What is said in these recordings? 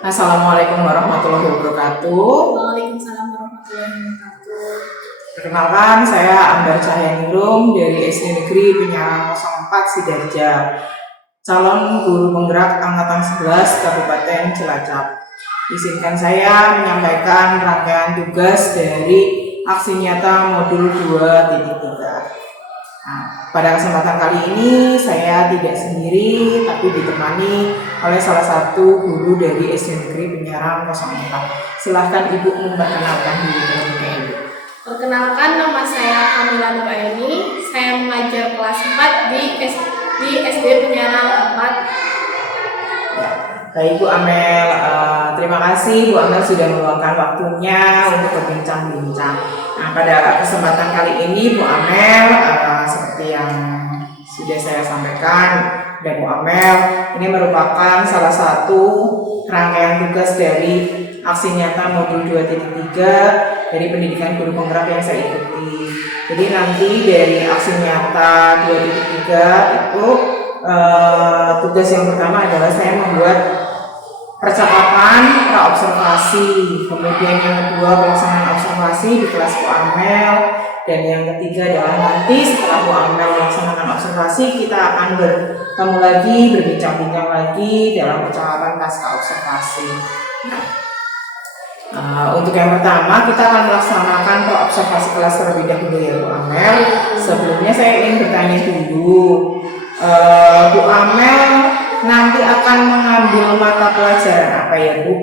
Assalamualaikum warahmatullahi wabarakatuh. Waalaikumsalam warahmatullahi wabarakatuh. Perkenalkan, saya Ambar Cahyaningrum dari SD Negeri Penyarang 04 Sidarja, calon guru penggerak angkatan 11 Kabupaten Cilacap. Izinkan saya menyampaikan rangkaian tugas dari aksi nyata modul 2.3. Pada kesempatan kali ini saya tidak sendiri, tapi ditemani oleh salah satu guru dari SD Negeri Penyarang 04. Silahkan Ibu memperkenalkan diri terlebih dahulu. Perkenalkan, nama saya Kamila Nuraini. Saya mengajar kelas 4 di SD Penyarang 4. Baik Bu Amel, terima kasih Bu Amel sudah meluangkan waktunya untuk berbincang-bincang. Nah, pada kesempatan kali ini Bu Amel, seperti yang sudah saya sampaikan, dan Bu Amel ini merupakan salah satu rangkaian tugas dari aksi nyata modul 2.3 dari pendidikan guru penggerak yang saya ikuti. Jadi nanti dari aksi nyata 2.3 itu tugas yang pertama adalah saya membuat percakapan pra-observasi, kemudian yang kedua pelaksanaan observasi di kelas Bu Amel, dan yang ketiga adalah nanti setelah Bu Amel melaksanakan observasi kita akan bertemu lagi, berbincang-bincang lagi dalam percakapan pasca observasi. Untuk yang pertama kita akan melaksanakan pra-observasi kelas terlebih dahulu ya Bu Amel. Sebelumnya saya ingin bertanya dulu, Bu Amel nanti akan mengambil mata pelajaran apa ya Bu?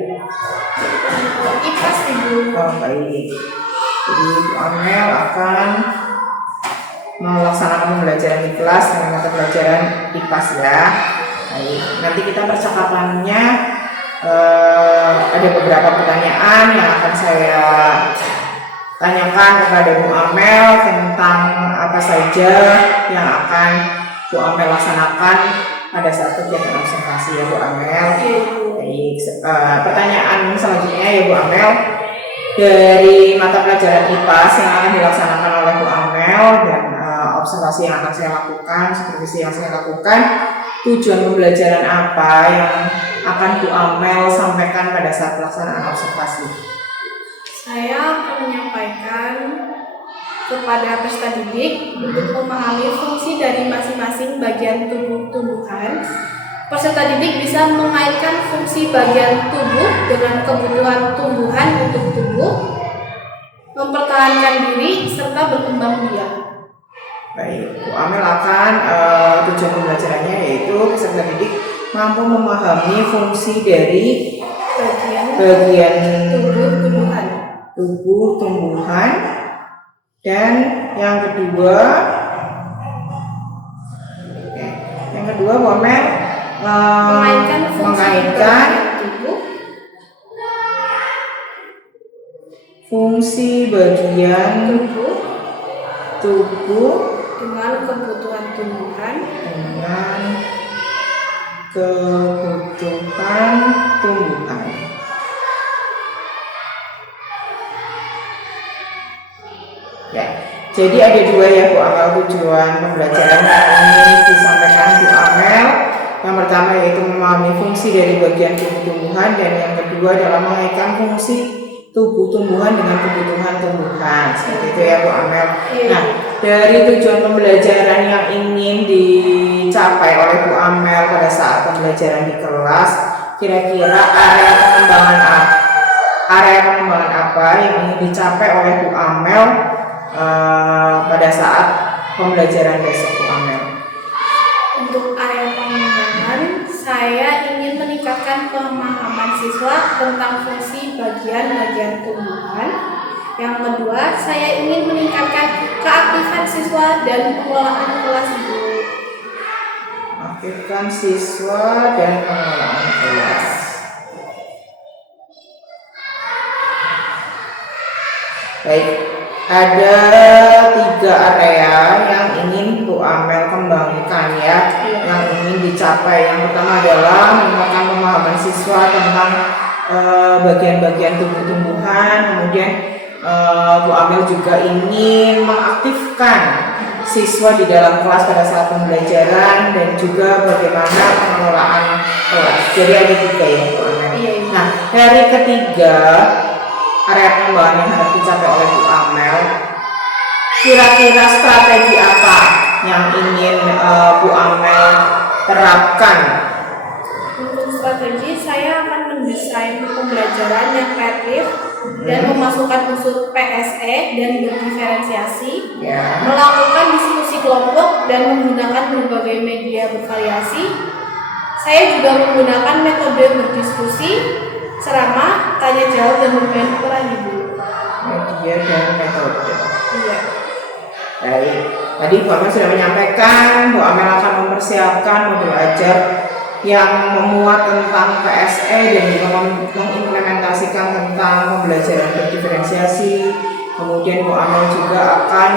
IPAS Ibu. Oh baik. Jadi Bu Amel akan melaksanakan pembelajaran di kelas dengan mata pelajaran IPAS ya. Baik. Nanti kita percakapannya ada beberapa pertanyaan yang akan saya tanyakan kepada Bu Amel tentang apa saja yang akan Bu Amel laksanakan pada saat kegiatan observasi ya Bu Amel. Baik, pertanyaan selanjutnya ya Bu Amel, dari mata pelajaran IPAS yang akan dilaksanakan oleh Bu Amel dan observasi yang akan saya lakukan, supervisi yang saya lakukan, tujuan pembelajaran apa yang akan Bu Amel sampaikan pada saat pelaksanaan observasi? Saya akan menyampaikan kepada peserta didik untuk memahami fungsi dari masing-masing bagian tubuh tumbuhan. Peserta didik bisa mengaitkan fungsi bagian tubuh dengan kebutuhan tumbuhan untuk tumbuh, mempertahankan diri, serta berkembang biak. Baik, Bu Amel akan tujuan pembelajarannya yaitu peserta didik mampu memahami fungsi dari bagian tubuh tumbuhan, dan yang kedua Bu Amel mengaitkan fungsi bagian tubuh dengan kebutuhan tumbuhan. Ya, jadi ada dua ya Bu Amel tujuan pembelajaran yang ingin disampaikan Bu Amel. Yang pertama yaitu memahami fungsi dari bagian tubuh tumbuhan, dan yang kedua adalah mengaitkan fungsi tubuh tumbuhan dengan kebutuhan tumbuhan. Seperti itu ya Bu Amel. Nah, dari tujuan pembelajaran yang ingin dicapai oleh Bu Amel pada saat pembelajaran di kelas, kira-kira area pengembangan apa yang ingin dicapai oleh Bu Amel pada saat pembelajaran besok Bu Amel? Untuk area pengembangan, saya ingin meningkatkan pemahaman siswa tentang fungsi bagian-bagian tumbuhan. Yang kedua, saya ingin meningkatkan keaktifan siswa dan pengelolaan kelas Ibu. Aktifkan siswa dan pengelolaan kelas. Baik, ada 3 area yang ingin Bu Amel kembangkan ya, yang ingin dicapai. Yang pertama adalah meningkatkan pemahaman siswa tentang bagian-bagian tubuh tumbuhan. Kemudian Bu Amel juga ingin mengaktifkan siswa di dalam kelas pada saat pembelajaran dan juga bagaimana pengelolaan kelas. Jadi ada 3 ya Bu Amel. Iya. Nah, dari ketiga area pengembangan yang harus dicapai oleh Bu Amel, kira-kira strategi apa yang ingin Bu Amel terapkan? Untuk strategi, saya akan mendesain pembelajaran yang kreatif dan memasukkan unsur PSE dan berdiferensiasi, Ya. melakukan diskusi kelompok dan menggunakan berbagai media bervariasi. Saya juga menggunakan metode berdiskusi, ceramah, tanya jawab, dan bermain peran ibu. Media dan metode. Iya. Baik, tadi Bu Amel sudah menyampaikan Bu Amel akan mempersiapkan modul ajar yang memuat tentang PSE dan juga mengimplementasikan tentang pembelajaran berdiferensiasi. Kemudian Bu Amel juga akan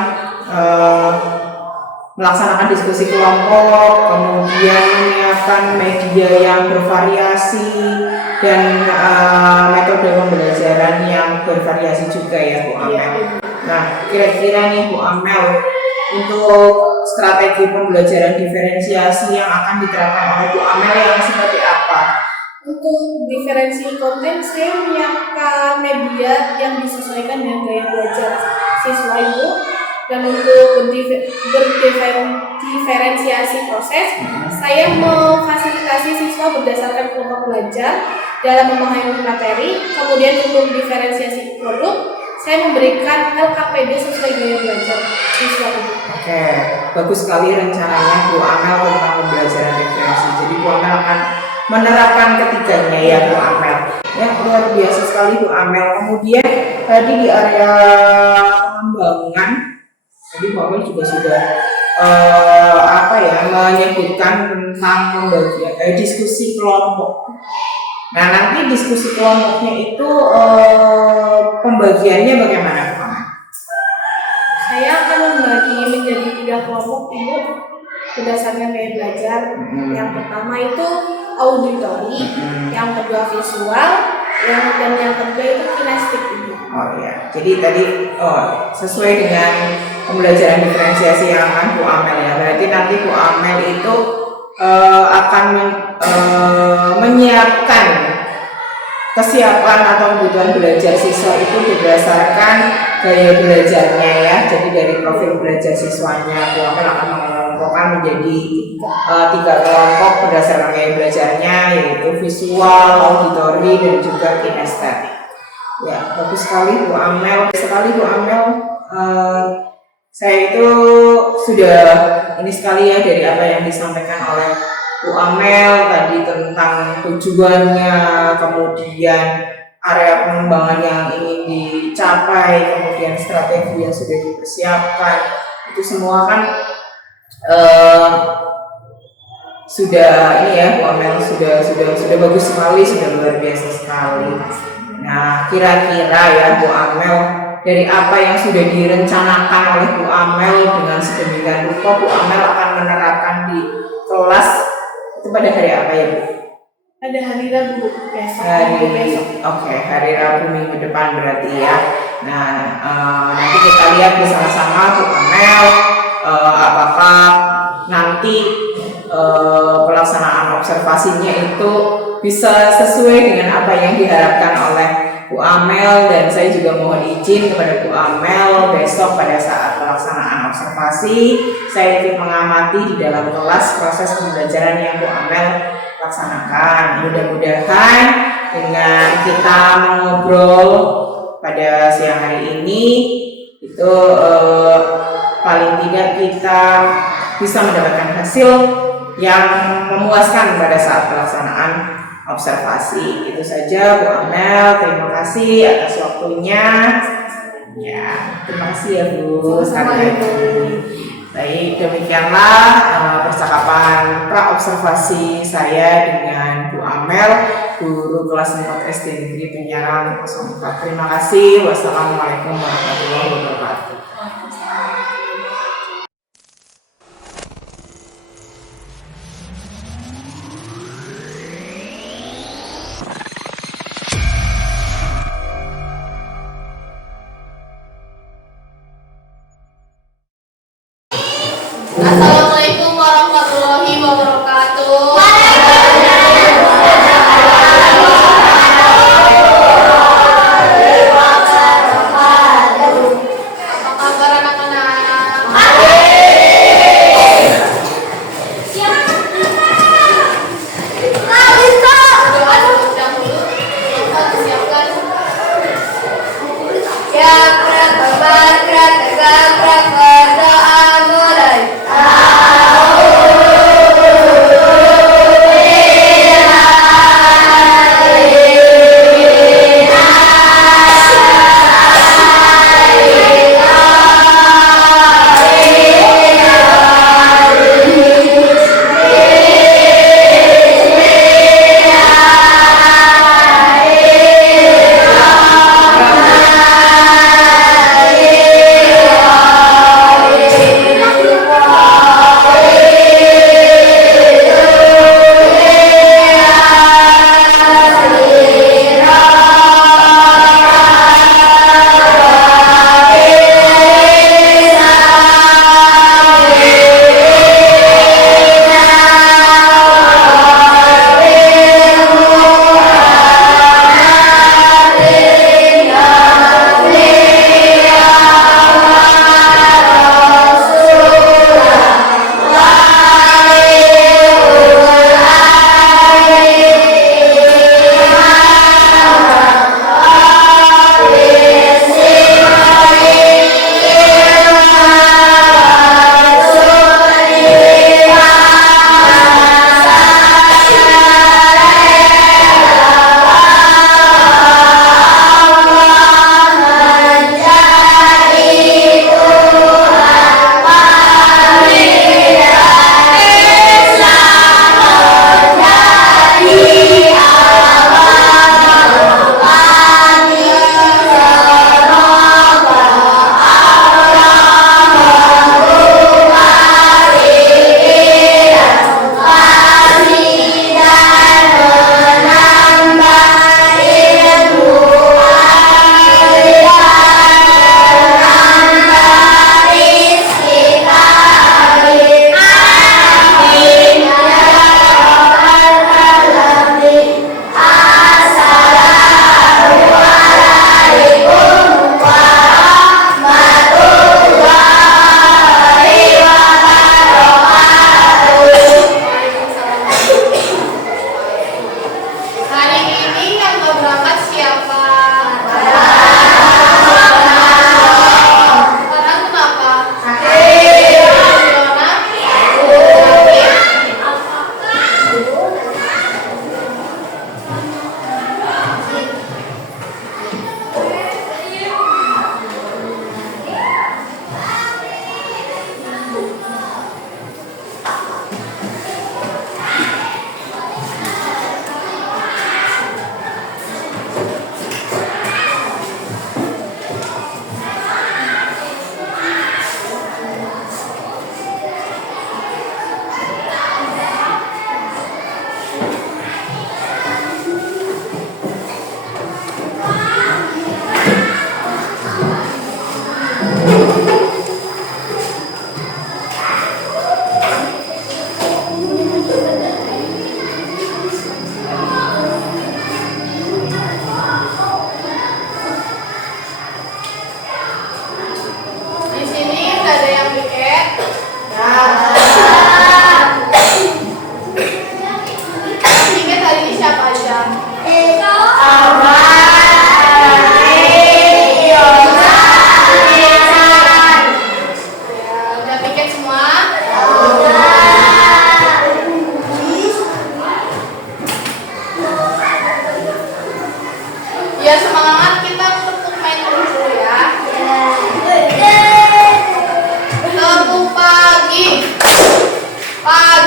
melaksanakan diskusi kelompok, kemudian menyiapkan media yang bervariasi dan metode pembelajaran yang bervariasi juga ya Bu Amel. Nah, kira-kira nih Bu Amel, untuk strategi pembelajaran diferensiasi yang akan diterapkan oleh Bu Amel yang seperti apa? Untuk diferensi konten, saya menyiapkan media yang disesuaikan dengan gaya belajar siswa ibu. Dan untuk berdiferensiasi proses, saya memfasilitasi siswa berdasarkan kelompok belajar dalam memahami materi. Kemudian untuk diferensiasi produk, saya memberikan LKPD sesuai gaya belajar siswa ibu. Oke, bagus sekali rencananya Bu Amel tentang pembelajaran diferensi. Jadi Bu Amel akan menerapkan ketiganya ya Bu Amel. Ya, luar biasa sekali Bu Amel. Kemudian tadi di area pengembangan, tadi Bu Amel juga sudah menyebutkan tentang pembagian diskusi kelompok. Nah, nanti diskusi kelompoknya itu pembagiannya bagaimana Bu Amel? Saya akan membagi menjadi 3 kelompok ibu berdasarkan gaya belajar. Yang pertama itu auditori, yang kedua visual, dan yang ketiga itu kinestik ibu. Oh ya, jadi tadi sesuai dengan pembelajaran diferensiasi yang akan Bu Amel ya. Berarti nanti Bu Amel itu akan menyiapkan kesiapan atau kebutuhan belajar siswa itu berdasarkan gaya belajarnya ya. Jadi dari profil belajar siswanya Bu Amel akan mengelompokkan menjadi 3 kelompok berdasarkan gaya belajarnya, yaitu visual, auditori, dan juga kinestetik. Ya, bagus sekali Bu Amel. Sekali Bu Amel, saya itu sudah ini sekali ya dari apa yang disampaikan oleh Bu Amel tadi tentang tujuannya, kemudian area pengembangan yang ingin dicapai, kemudian strategi yang sudah dipersiapkan. Itu semua kan sudah ini ya Bu Amel sudah bagus sekali, sudah luar biasa sekali. Nah, kira-kira ya Bu Amel, dari apa yang sudah direncanakan oleh Bu Amel dengan sedemikian rupa, Bu Amel akan menerapkan di kelas itu pada hari apa ya Bu? Pada hari Rabu besok. Hari Rabu minggu depan berarti ya. Nah, nanti kita lihat bersama-sama Bu Amel apakah nanti pelaksanaan observasinya itu bisa sesuai dengan apa yang diharapkan oleh Bu Amel, dan saya juga mohon izin kepada Bu Amel besok pada saat pelaksanaan observasi saya ikut mengamati di dalam kelas proses pembelajaran yang Bu Amel laksanakan. Mudah-mudahan dengan kita mengobrol pada siang hari ini itu paling tidak kita bisa mendapatkan hasil yang memuaskan pada saat pelaksanaan observasi. Itu saja Bu Amel, terima kasih atas waktunya. Ya, terima kasih ya Bu. Baik, demikianlah percakapan pra-observasi saya dengan Bu Amel, guru kelas 4 SD Negeri Penyiaran 04. Terima kasih. Wassalamualaikum warahmatullahi wabarakatuh.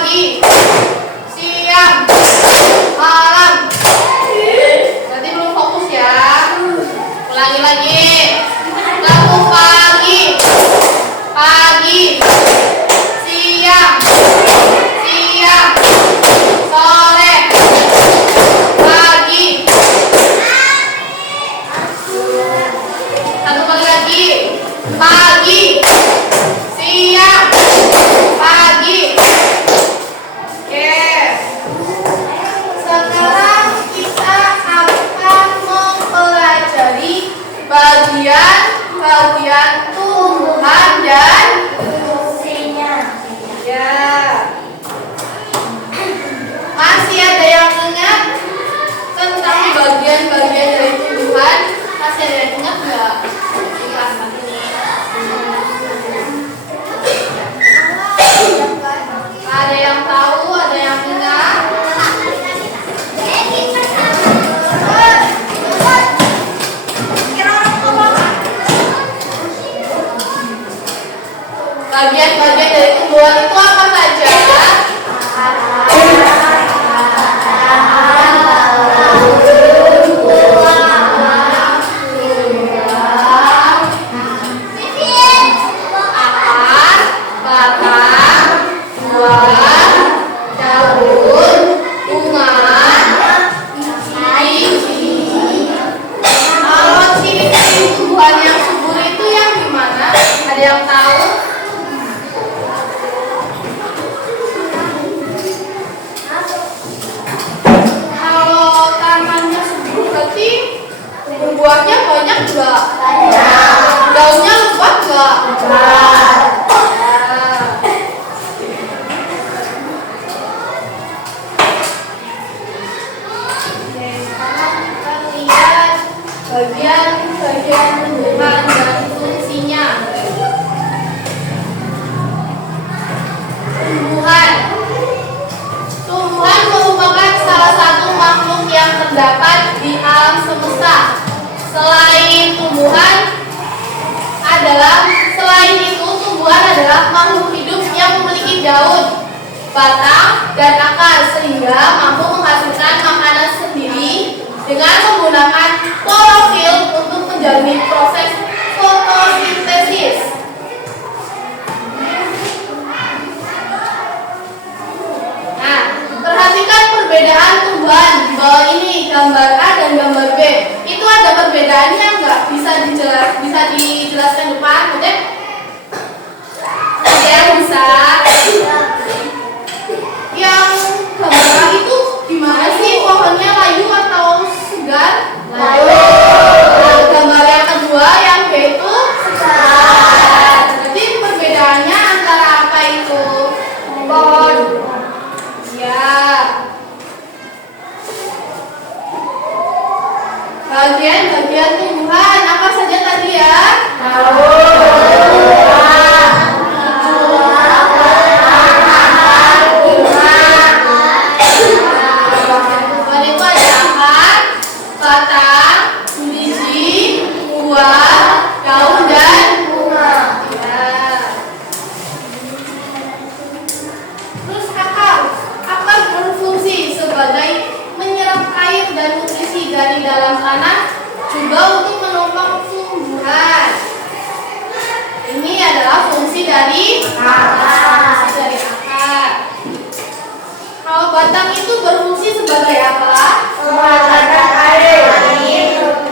pagi, siang, malam. Berarti belum fokus ya. Ulangi lagi. Kamu pagi, siang, sore, pagi. Satu kali lagi. Pagi, siang, pagi. Oke. Sekarang kita akan mempelajari bagian tumbuhan dan fungsinya. Ya. Masih ada yang ingat tentang bagian-bagian dari tumbuhan? Masih ada yang ingat nggak? Ada yang tahu, ada yang ingat? Bagian-bagian dari tumbuhan itu apa saja? Akar, batang, buah, daun, bunga, biji. Kalau ciri-ciri tumbuhan yang subur itu yang gimana? Ada yang tahu? Kalau tanamannya subur berarti buahnya banyak nggak? Daunnya lebat nggak? Sekarang kita lihat bagian-bagian tumbuhan dan fungsinya. Tumbuhan merupakan salah satu makhluk yang terdapat di alam semesta. Selain itu tumbuhan adalah makhluk hidup yang memiliki daun, batang, dan akar sehingga mampu menghasilkan makanan sendiri dengan menggunakan klorofil untuk menjalani proses fotosintesis. Nah, perhatikan perbedaan tumbuhan di bawah ini, gambar A dan gambar B. Itu ada perbedaannya nggak? Bisa dijelaskan depan, Budek? Ada yang bisa? Yang gambar A itu gimana sih? Pohonnya layu atau segar? Layu. Nah, gambar yang kedua yang B itu segar. Jadi perbedaannya antara apa itu? Pohon. Ya. Bagian-bagian tumbuhan apa saja tadi ya? Tumbuhan itu ada akar, batang, biji, buah, daun dan bunga. Ya. Terus akar berfungsi sebagai menyerap air dan nutrisi dari dalam tanah, juga untuk menopang tumbuhan. Ini adalah fungsi dari akar. Kalau batang itu berfungsi sebagai apa? Mengalirkan air,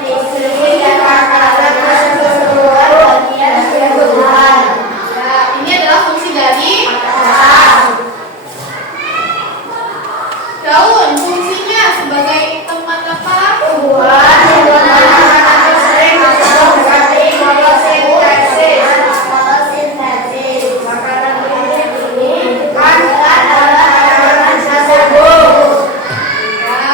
nutrisi dan makanan keseluruhan bagian tumbuhan. Ya, ini adalah fungsi dari daun. Fungsinya sebagai tempat apa? Tumbuhan yang sering disebut sebagai fotosintesis. Makanan ini adalah makanan tersebut. Ya.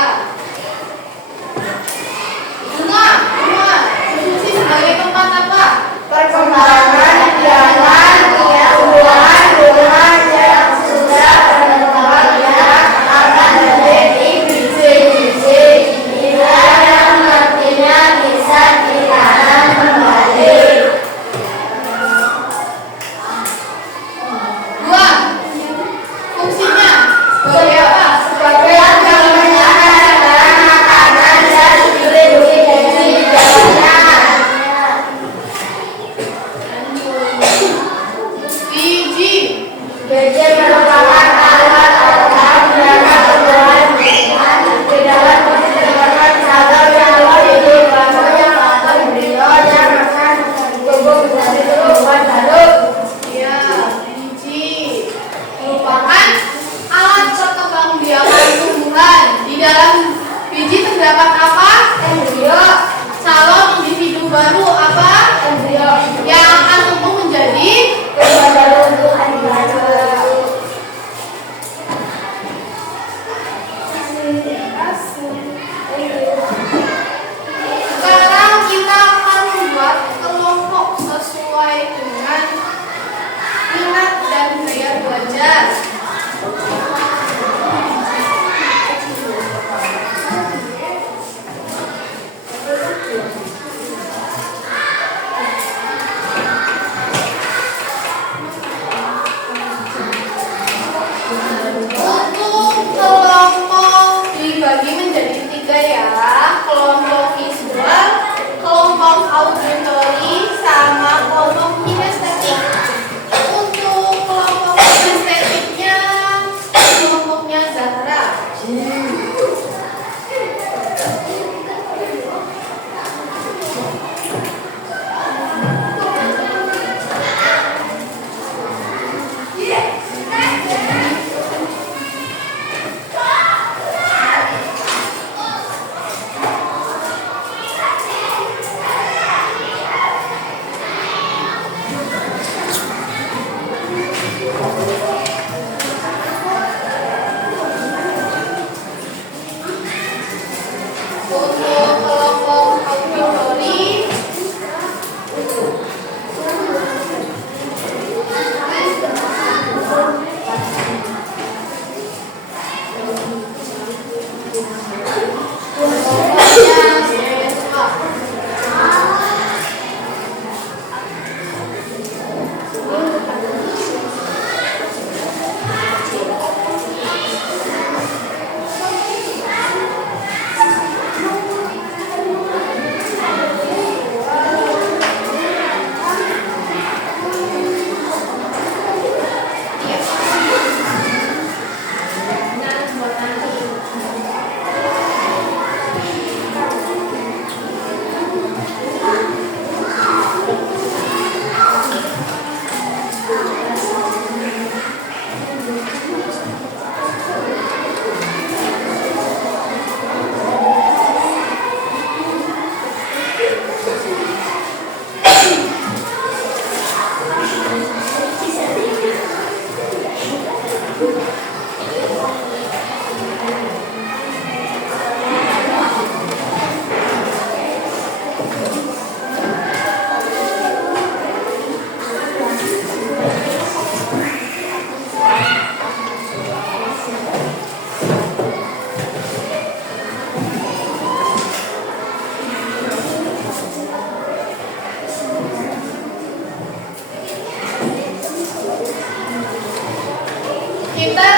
Kita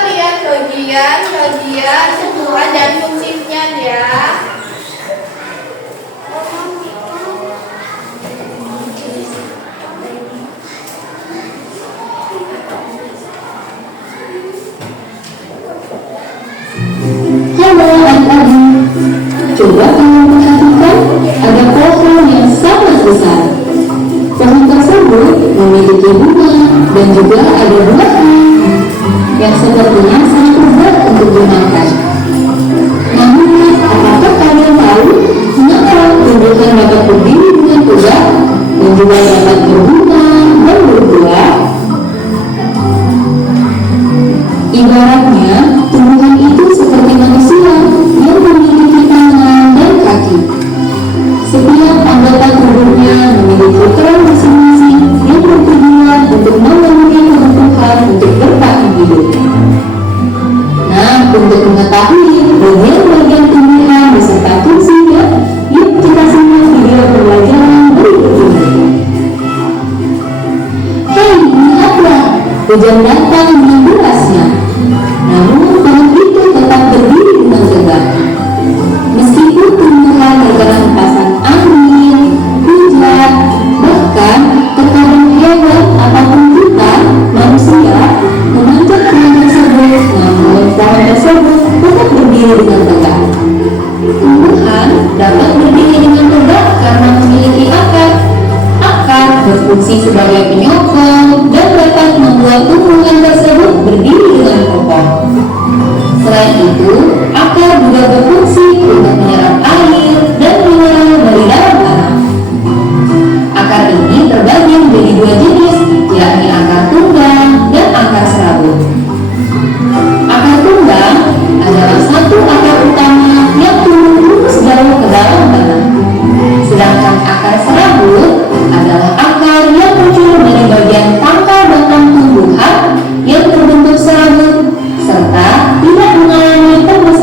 lihat bagian tumbuhan dan fungsinya ya. Halo adik-adik, coba kamu perhatikan ada pohon yang sangat besar. Pohon tersebut memiliki bunga dan juga ada buahnya yang sepertinya sangat berat untuk dimakan. Namun, apakah kalian tahu mengapa tumbuhan dapat berdiri dengan tegak dan juga dapat berbunga dan berbuah? Ibaratnya, tumbuhan itu seperti manusia yang memiliki tangan dan kaki. Setiap anggota tubuhnya memiliki peran masing-masing yang bertujuan untuk memenuhi kebutuhan untuk bertahan hidup. Nah, untuk mengetahui bagian-bagian tumbuhan beserta fungsinya, yuk kita simak video pembelajaran berikut ini. Hei, lihatlah, hujan datang dengan derasnya. Namun pohon itu tetap berdiri dengan tegak. Meskipun tumbuhan terkena hentasan angin, hujan, bahkan terkadang hewan ataupun kita, manusia, memanjat pohon tersebut, namun pohon tersebut tetap berdiri dengan tegak. Tumbuhan dapat berdiri dengan tegak karena memiliki akar. Akar berfungsi sebagai penyokong dan dapat membuat tumbuhan tersebut berdiri dengan kokoh. Selain itu, akar juga berfungsi untuk menyerap air dan mineral dari dalam tanah. Akar ini terbagi menjadi dua jenis, yakni akar tunggang dan akar serabut. Akar tunggang adalah satu akar utama yang tumbuh lurus jauh ke dalam tanah. Sedangkan akar serabut adalah akar yang muncul dari bagian pangkal batang tumbuhan yang terbentuk serabut serta tidak mengalami pembesaran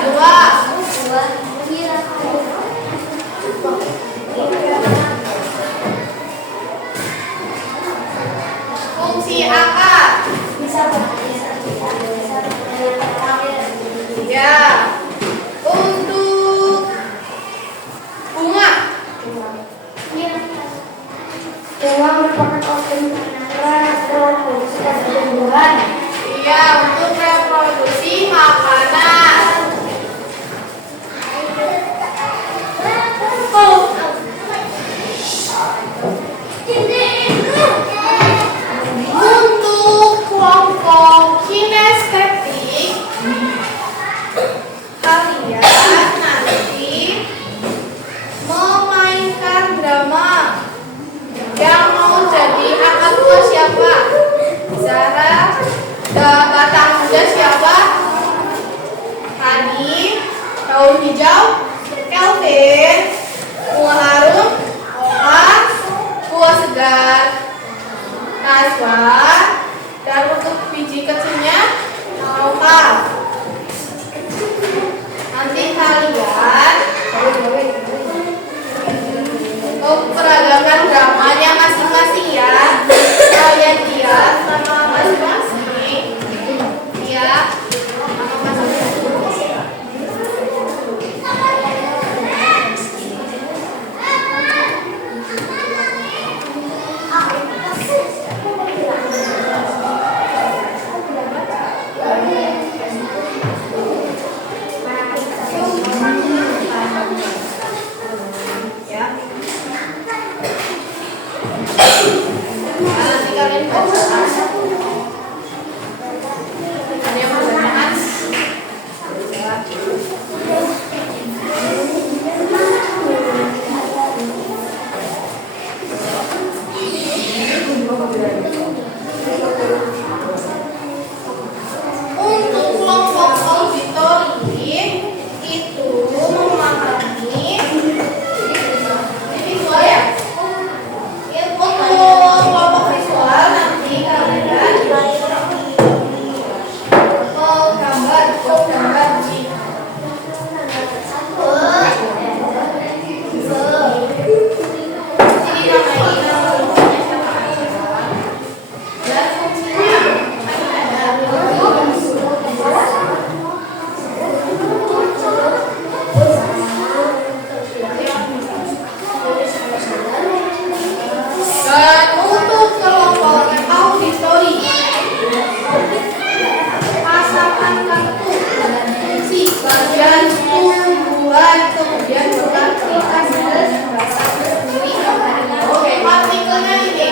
dua. Fungsi akar. Ya. Untuk bunga. Bunga merupakan organ reproduksi dan tumbuhan. Iya, untuk reproduksi makanan. Untuk kelompok kinestetik, kalian nanti memainkan drama. Yang mau jadi akar tua siapa? Zara. Batang muda siapa? Hani. Daun hijau Kelvin. Bunga harum Oka. Buah segar Naswa. Dan untuk biji kecilnya Oka. Nanti kalian memperagakan dramanya masing-masing ya. Kalian lihat nama masing-masing. Ya. Nama masing-masing. Ya. Nanti kalian baca. Ada yang mau pertanyaan? Ya. Untuk kelompok auditori itu memahami ini dua ya. Untuk kelompok visual nanti kalian gambar nih. Ini namanya dan fungsinya dan untuk kelompok auditori pasangan kartu si bagian tumbuhan kemudian berarti ada bahasa sendiri. Oke, artikelnya ini.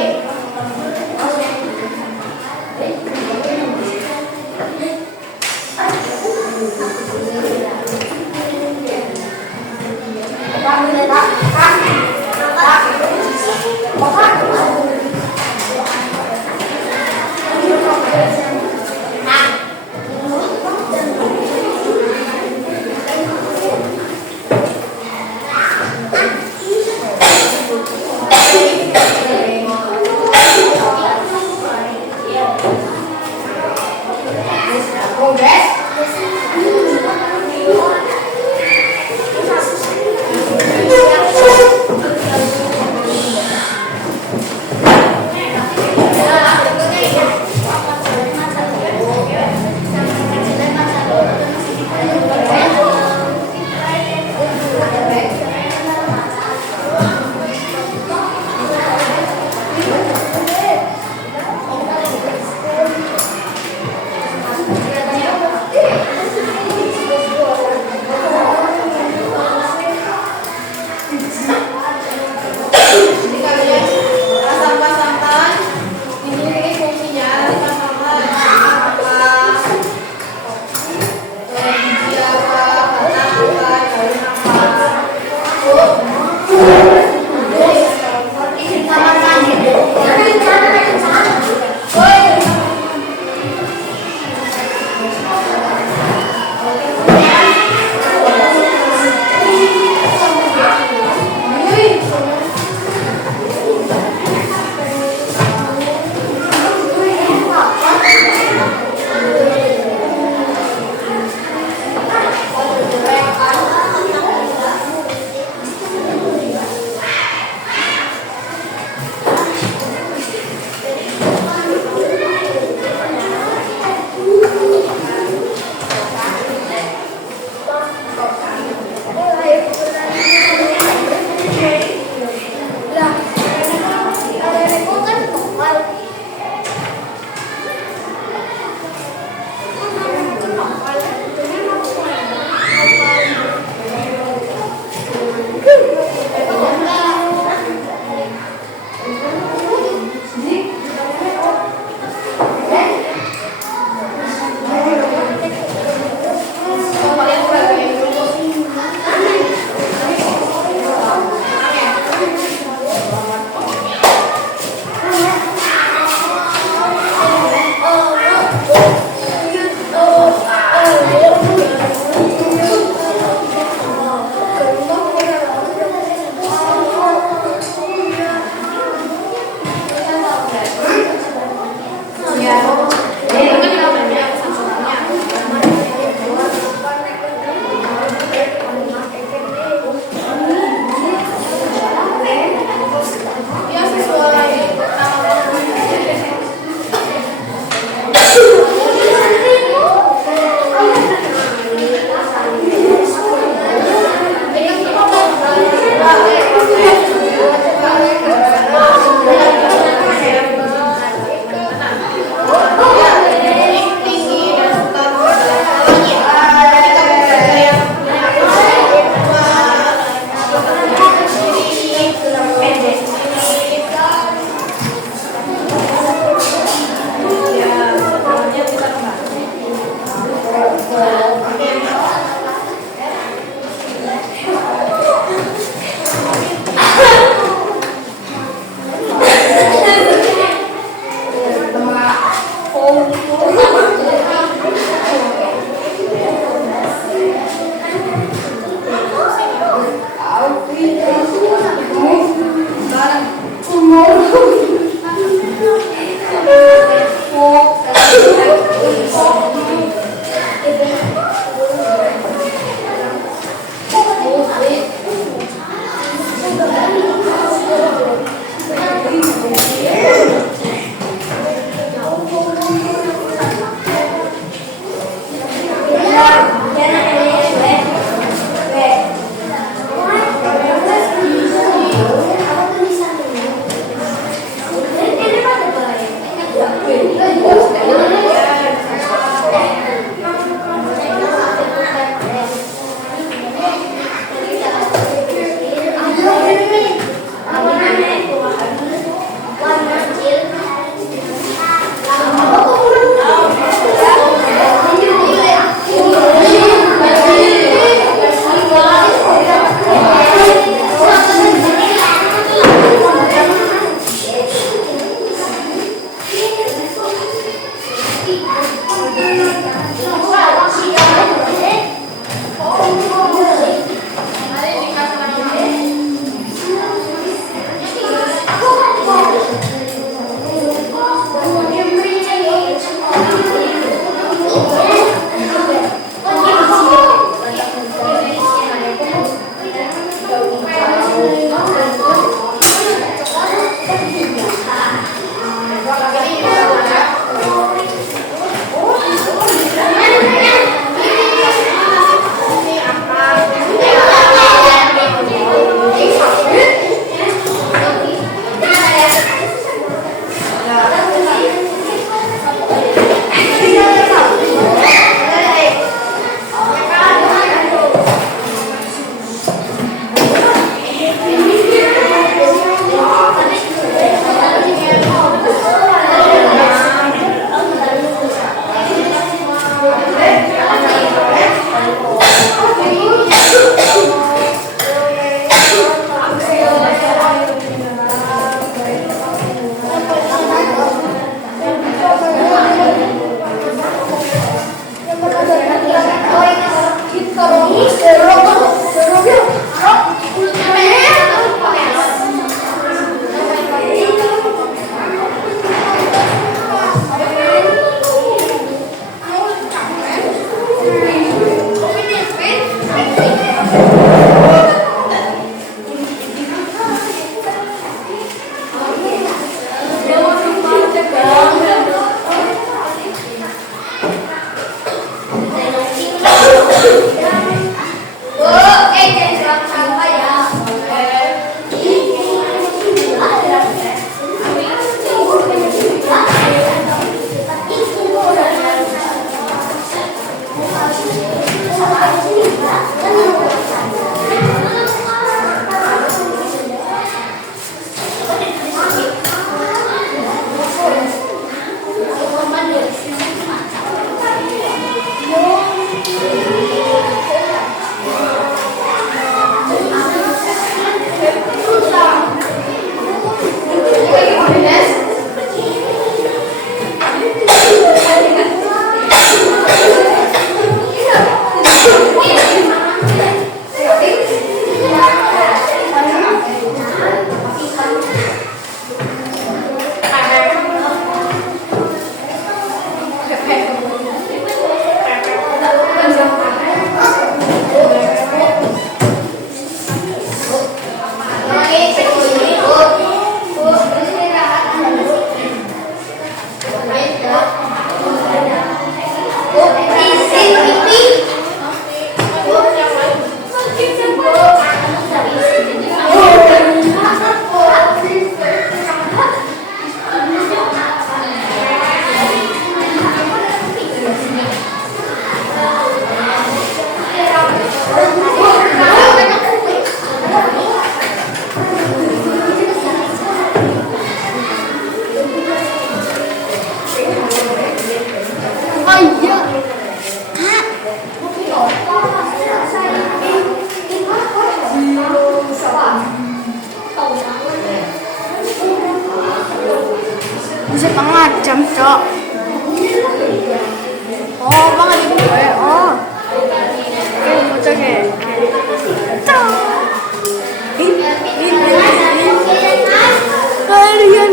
Setengah jam, Cok. Oh, bang ada gue. Oh. Oke, bocah kayak. Kalian.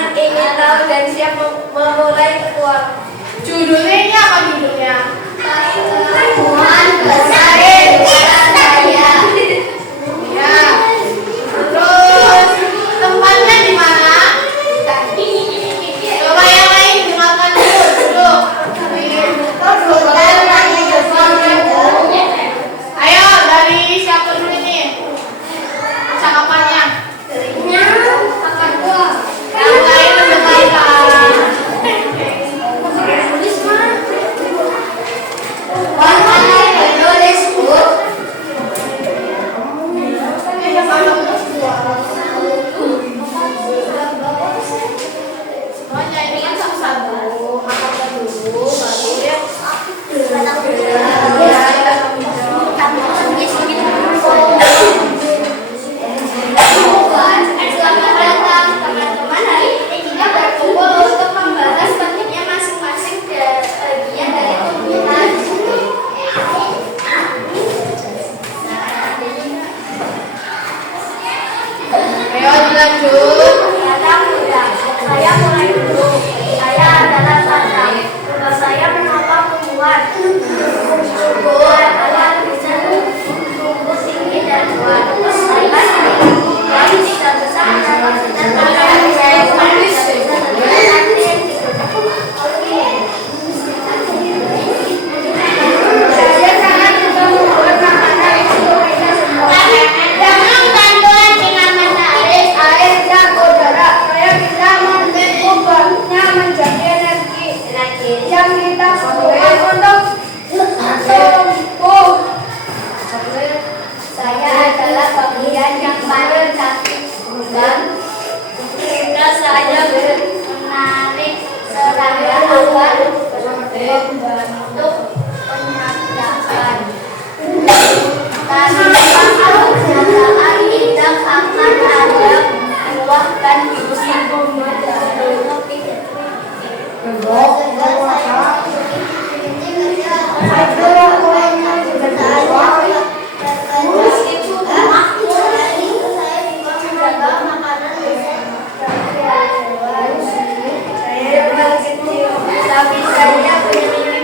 teman-teman ingin tahu dan siap memulai tutorial. Judulnya ini apa judulnya? Pertemuan besar saya. Ya. Terus tempatnya di mana? Coba yang lain dengarkan dulu. Ayo dari siapa dulu nih? Cakapannya. Yang lain mendengarkan. Semuanya ini kan satu-satu. Makan dulu, baru ya. Selamat datang teman-teman. Hari ini kita berkumpul untuk membahas pentingnya masing-masing bagian dari tumbuhan. Ayo dilanjut. Saya mulai dulu. Saya adalah Sandra. Tugas saya menopang tumbuhan. Tumbuh adalah bisa tumbuh tinggi dan kuat. Saya yang tidak besar adalah saya sangat juga membuat makanan untuk mereka semua. Jangan bantuan dengan menarik air dan udara. Saya bisa mengubahnya menjadi energi yang kita butuhkan untuk tumbuh. Saya adalah bagian yang paling cantik dan jika saya menarik serangga akan membentuk penyakit. Tanpa keadaan tidak akan ada buah dan biji tapi saya memiliki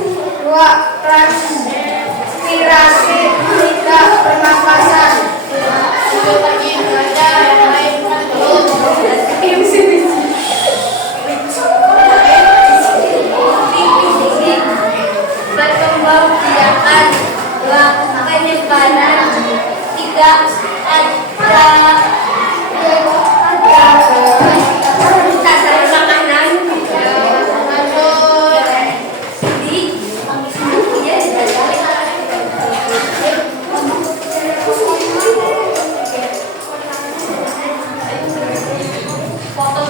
2. Transpirasi. 3. Pernapasan. Pergi belajar yang lain belum. Perkembangbiakan. 2. Penyebaran. 3. Tata makanan. Foto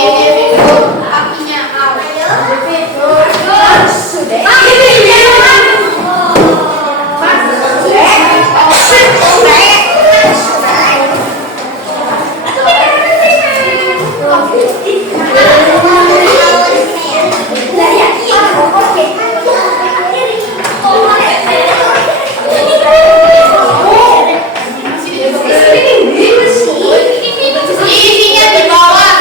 Kakinya isinya di bawah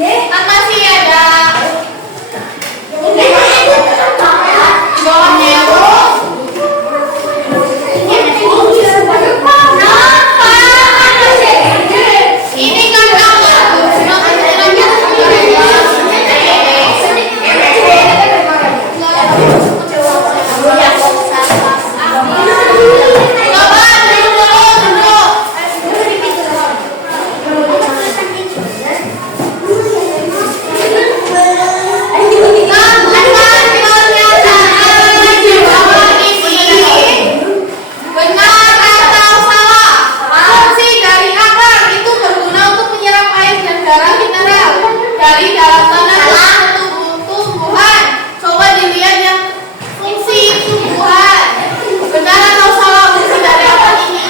kan masih ada di bawahnya ini kan benar atau salah? Fungsi dari akar itu berguna untuk menyerap air dan darah mineral dari dalam tanah ke tumbuhan. Coba dilihat yang fungsi tumbuhan. Benar atau salah fungsi dari akar ini?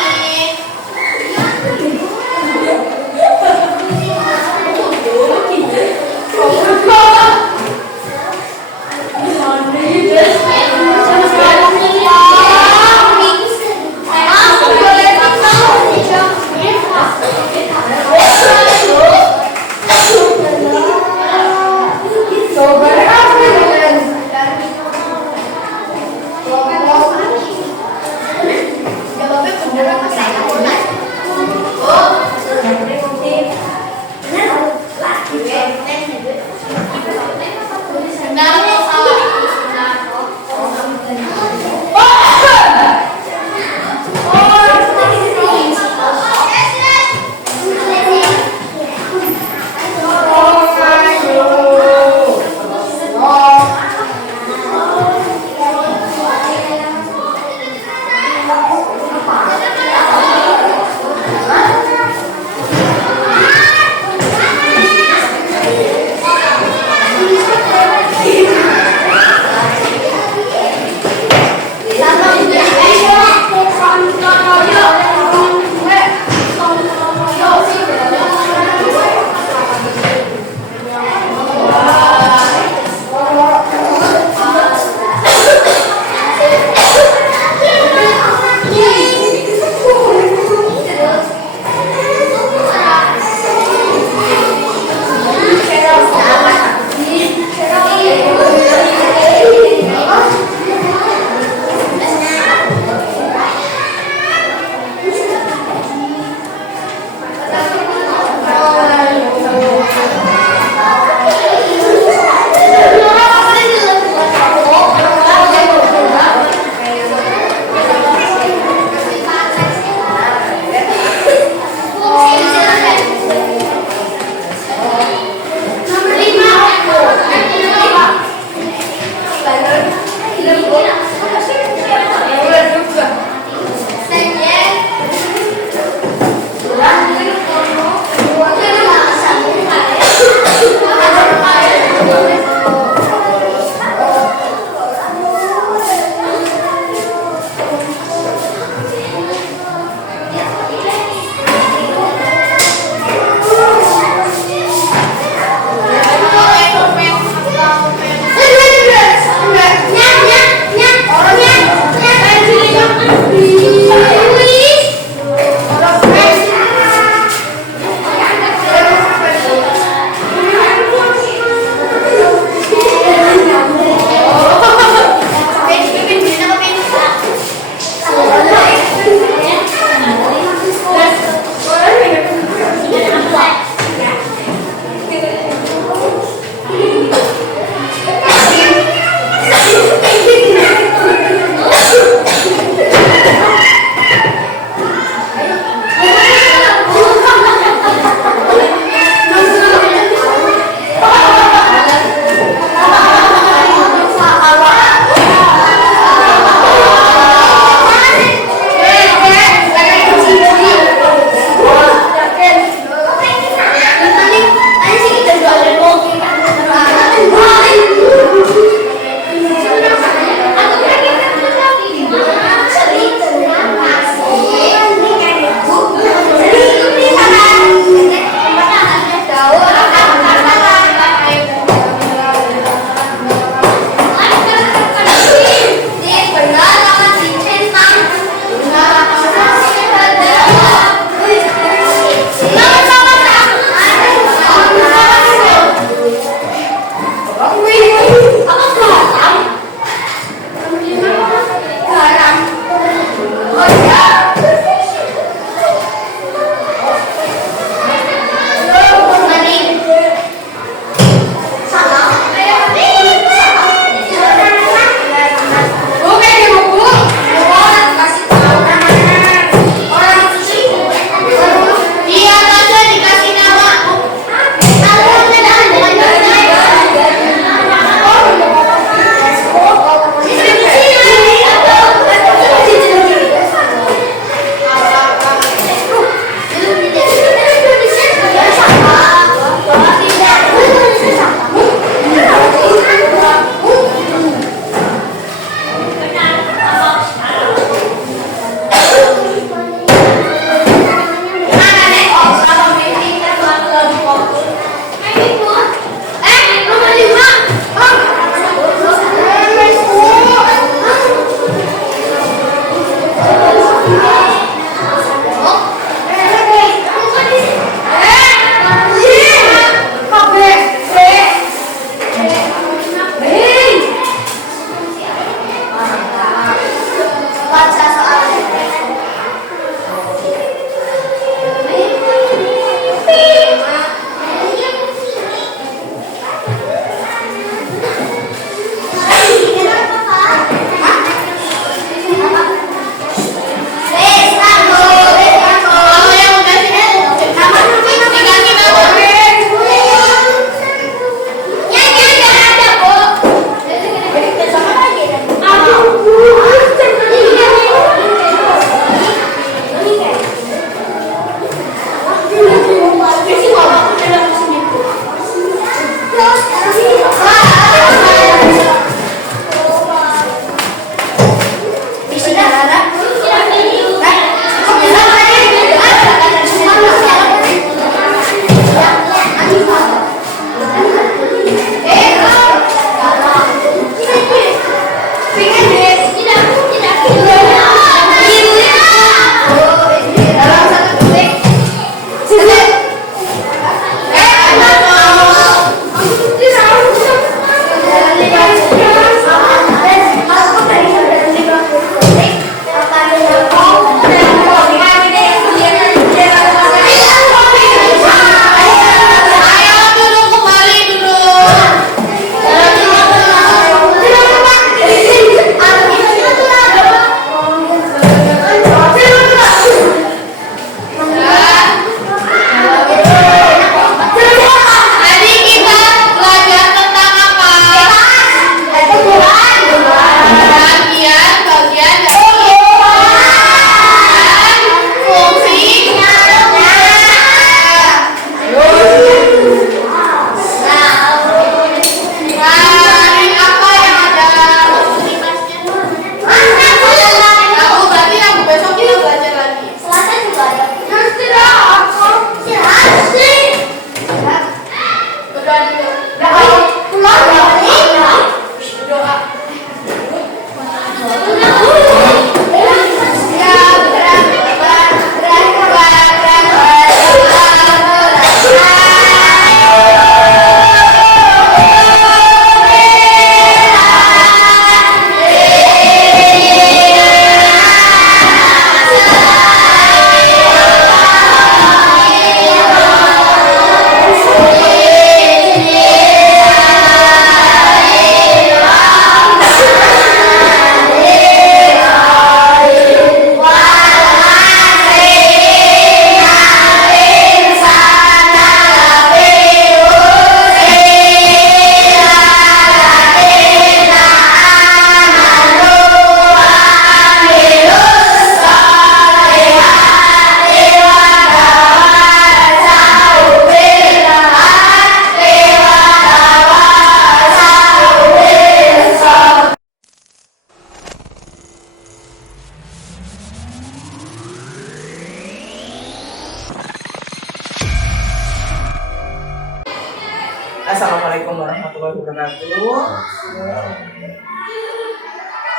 Assalamualaikum warahmatullahi wabarakatuh.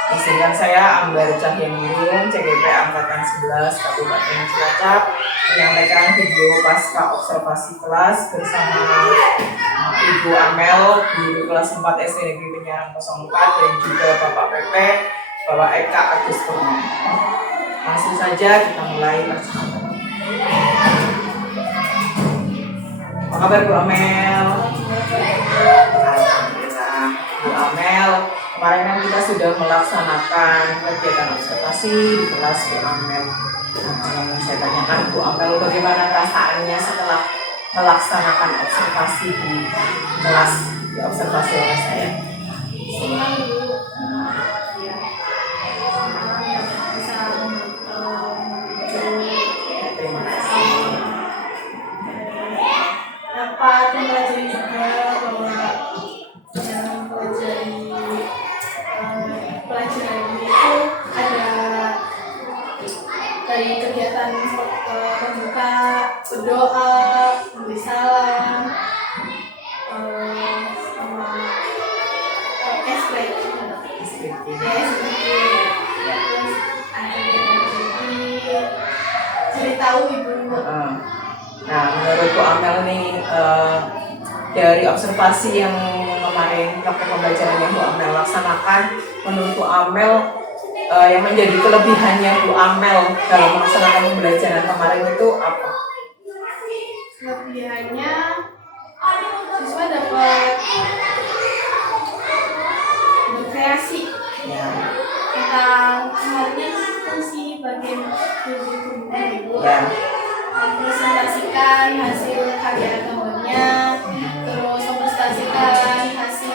Izinkan saya Ambar Cahyaningrum, CGP Angkatan 11 Kabupaten Cilacap menyampaikan video pasca observasi kelas bersama Ibu Amel, guru kelas 4 SD Negeri Penyiaran 04 dan juga Bapak PP, Bapak Eka Agus Purnomo. Langsung saja kita mulai percakapan. Apa kabar Bu Amel? Alhamdulillah. Bu Amel, kemarin kan kita sudah melaksanakan kegiatan observasi di kelas Bu Amel. Nah, yang saya tanyakan Bu Amel, bagaimana perasaannya setelah melaksanakan observasi di kelas, di observasi oleh saya? Senang Bu. Ya. Bisa Terima kasih. dapat mempelajari juga bahwa yang mempelajari pelajaran ini itu ada dari kegiatan membuka, berdoa, memberi salam, sama ekspresi, terus ada kegiatan cerita ibu. Nah, menurut Bu Amel nih, dari observasi yang kemarin praktek pembelajaran yang Bu Amel laksanakan, menurut Bu Amel yang menjadi kelebihannya Bu Amel dalam melaksanakan pembelajaran kemarin itu apa? Kelebihannya siswa dapat berkreasi Ya, tentang kemarin fungsi bagian tubuh ibu. ya, Mempresentasikan hasil karya gambarnya, terus mempresentasikan hasil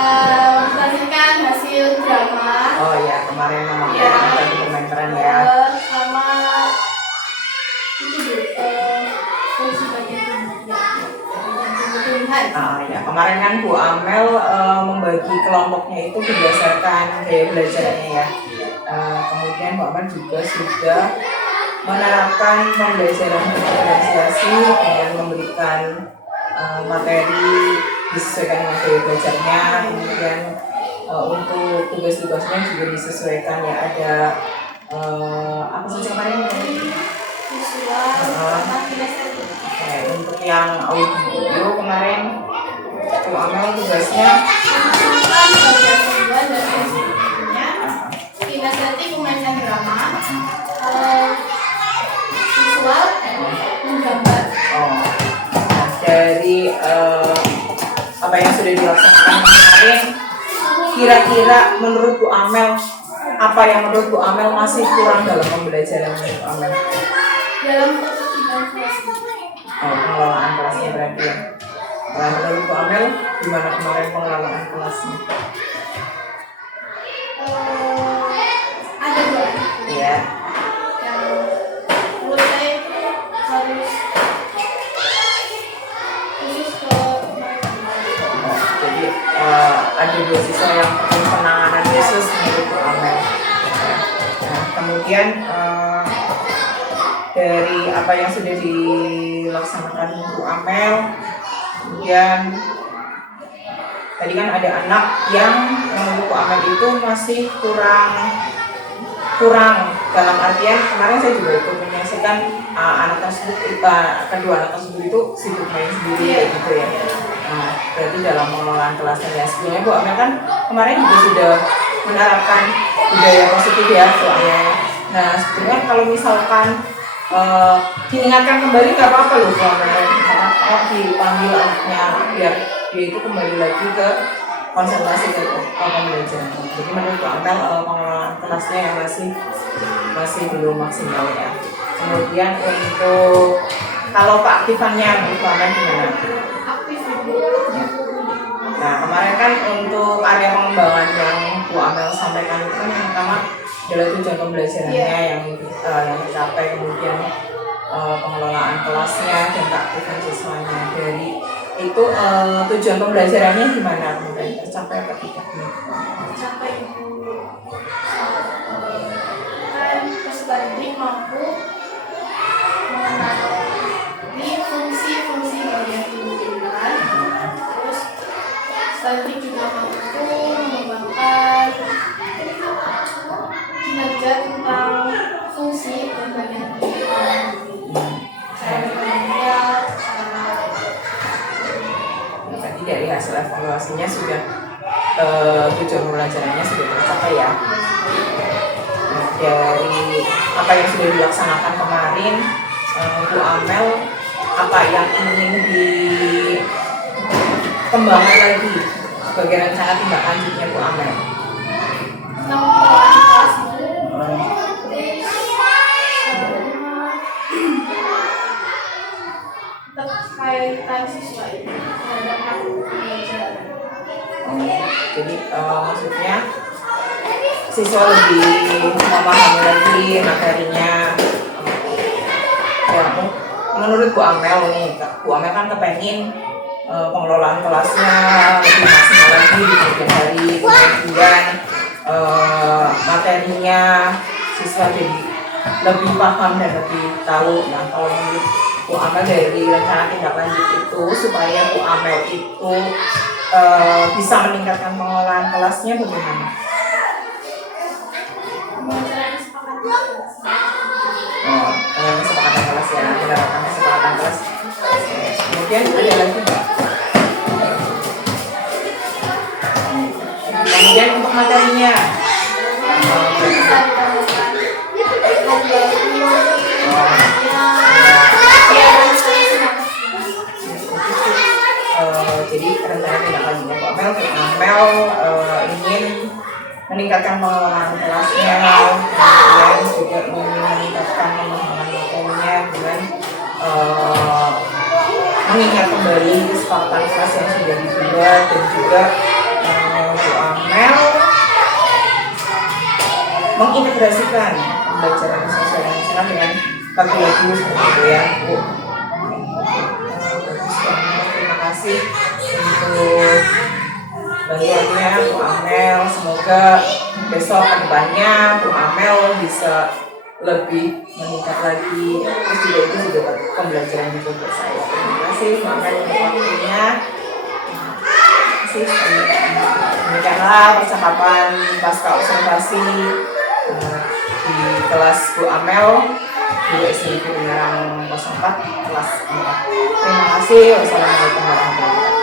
mempresentasikan hasil drama. oh ya, kemarin memang Ya. dokumenter ya. Sama itu fungsi bagian tubuh ya, bagian tubuhan. Ya, kemarin kan Bu Amel membagi kelompoknya itu berdasarkan gaya belajarnya ya. Kemudian Bu Amel juga sudah menerapkan pembelajaran diferensiasi dengan memberikan materi disesuaikan dengan gaya belajarnya. Kemudian untuk tugas-tugasnya juga disesuaikan ya, ada apa saja kemarin? Visual sama kinestetik. Oke, untuk yang audio kemarin Bu Amel tugasnya Memasukkan bagian tubuhan dan estetiknya, kinestetik memainkan drama, visual menggambar. dari apa yang sudah dilaksanakan kemarin, kira-kira menurut Bu Amel, apa yang menurut Bu Amel masih kurang dalam pembelajaran Bu Amel? Dalam ketertiban kelas. Pengelolaan kelasnya berarti ya. Menurut Bu Amel, gimana kemarin pengelolaan kelasnya? Ada dua. Iya. Yang menurut saya itu harus khusus ke Jadi ada dua siswa yang perlu penanganan khusus menurut Bu Amel. Nah, kemudian dari apa yang sudah dilaksanakan Bu Amel. Kemudian tadi kan ada anak yang menurut Bu Amel itu masih kurang dalam artian kemarin saya juga ikut menyaksikan anak tersebut, kedua anak tersebut itu sibuk main sendiri gitu ya. Nah, berarti dalam pengelolaan kelasnya ya, sebelumnya Bu Amel kan kemarin juga sudah menerapkan budaya positif ya soalnya. Nah, sebetulnya kalau misalkan diingatkan kembali nggak apa-apa loh Bu Amel, dipanggil anaknya biar dia itu kembali lagi ke konsentrasi ke pembelajaran. Jadi menurut Bu Amel pengelolaan kelasnya yang masih belum maksimal ya. Kemudian untuk kalau keaktifannya Bu Amel gimana? Nah, kemarin kan untuk area pengembangan yang Bu Amel sampaikan itu kan yang pertama adalah tujuan pembelajarannya yang tercapai, kemudian pengelolaan kelasnya dan keaktifan siswanya. Dari itu tujuan pembelajarannya gimana, kemudian tercapai apa tidak? Tercapai itu kan peserta didik mampu mengenali fungsi-fungsi bagian tumbuhan. Terus Statistik juga mampu mengembangkan kinerja tentang fungsi dan bagian tumbuhan. Berarti dari hasil evaluasinya sudah tujuan pembelajarannya sudah tercapai ya. Nah, dari apa yang sudah dilaksanakan kemarin, Bu Amel apa yang ingin dikembangkan lagi sebagai rencana tindak lanjutnya Bu Amel? Tentang pengelolaan kelas itu terkaitan siswa itu terhadap hak pembelajaran. Jadi maksudnya siswa lebih memahami lagi materinya. Ya, menurut Bu Amel nih, Bu Amel kan kepengen pengelolaan kelasnya lebih maksimal lagi di kemudian hari, kemudian materinya siswa jadi lebih paham dan lebih tahu. Nah, kalau menurut Bu Amel dari rencana tindak lanjut itu supaya Bu Amel itu bisa meningkatkan pengelolaan kelasnya bagaimana? Kesepakatan kelas ya, menerapkan kesepakatan kelas. Kemudian ada lagi nggak? Kemudian untuk materinya, Bisa ditambahkan jadi rencana tindak lanjutnya Bu Amel ingin meningkatkan pengelolaan kelasnya, kemudian juga meningkatkan pemahaman materinya dengan mengingat kembali kesepakatan kelas yang sudah dibuat, dan juga Bu Amel mengintegrasikan pembelajaran sosial emosional dengan lagu-lagu seperti itu ya Bu. Terima kasih untuk bantuannya Bu Amel. Semoga besok kedepannya Bu Amel bisa lebih meningkat lagi. Terus juga itu juga pembelajaran juga buat saya. Terima kasih Bu Amel untuk waktunya. Terima kasih. Demikianlah percakapan pasca observasi di kelas Bu Amel di SD Negeri Ungaran 04 kelas 4. Terima kasih. Wassalamualaikum warahmatullahi wabarakatuh.